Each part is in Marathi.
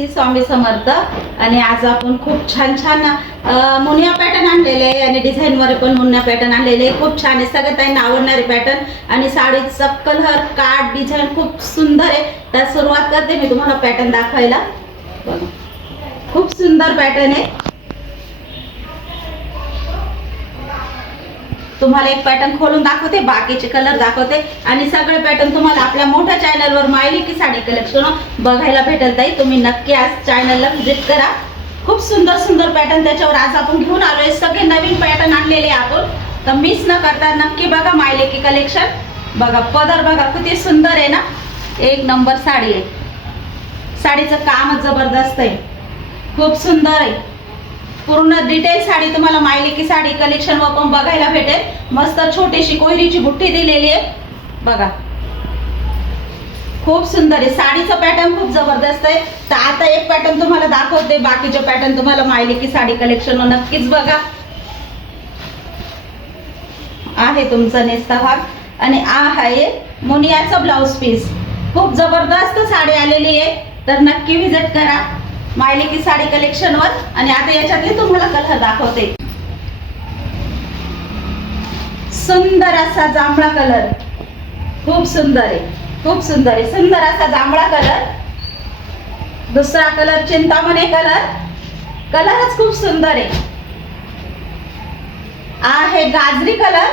श्री स्वामी समर्थ। आणि आज आपण खूप छान छान मुनिया पॅटर्न आणलेले आहे आणि डिझाईन वर पण मुनिया पॅटर्न आणलेले आहे। खूप छान आहे, सगळ्यात त्यांना आवडणारे पॅटर्न आणि साडीचा कलर काठ डिझाईन खूप सुंदर आहे। तर सुरुवात करते मी तुम्हाला पॅटर्न दाखवायला। बघा खूप सुंदर पॅटर्न आहे। तुम्हाला एक पॅटर्न खोलून दाखवते, बाकीचे कलर दाखवते आणि सगळे पॅटर्न तुम्हाला आपल्या मोठ्या चॅनलवर मायली की साडी कलेक्शन बघायला भेटेल। ताई तुम्ही नक्की आज चॅनलला व्हिजिट करा। खूप सुंदर सुंदर पॅटर्न त्याच्यावर आज आपण घेऊन आलोय। सगळे नवीन पॅटर्न आणलेले आपण, तर मिस न करता नक्की बघा मायली की कलेक्शन। बघा पदर बघा किती सुंदर आहे ना, एक नंबर साडी आहे। साडीचं काम जबरदस्त आहे, खूप सुंदर आहे। पूर्ण डिटेल साडी तुम्हाला मायली की साडी कलेक्शन वर पण बघायला भेटेल। मस्त छोटीशी कोयरीची बुट्टी दिलेली आहे बघा, खूप सुंदर आहे। साडीचं पॅटर्न खूप जबरदस्त आहे। तर आता एक पॅटर्न तुम्हाला दाखवते, बाकीचे पॅटर्न तुम्हाला मायली की साडी कलेक्शन वर नक्कीच बघा। आहे तुमचा नेसता भाग आणि आहे मुनियाचा ब्लाउज पीस। खूप जबरदस्त साडी आलेली आहे, तर नक्की व्हिजिट करा मायली की साडी कलेक्शन वर। आणि आता याच्यातले तुम्हाला कलर दाखवते। सुंदर असा जांभळा कलर, खूप सुंदर आहे, खूप सुंदर आहे। सुंदर असा जांभळा कलर। दुसरा कलर चिंतामणी कलर, कलरच खूप सुंदर आहे गाजरी कलर,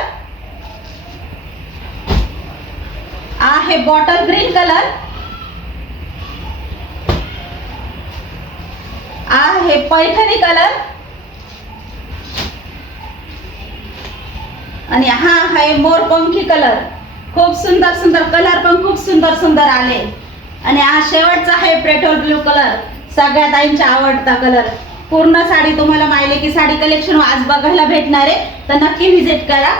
आहे बॉटल ग्रीन कलर, आहे पैठणी कलर आणि हा आहे मोरपंखी कलर। खूप सुंदर सुंदर कलर पण खूप सुंदर सुंदर आले। आणि हा शेवटचा आहे पेट्रोल ब्लू कलर, सगळ्यात आईंचा आवडता कलर। पूर्ण साडी तुम्हाला मायली की साडी कलेक्शन आज बघायला भेटणार आहे, तर नक्की व्हिजिट करा।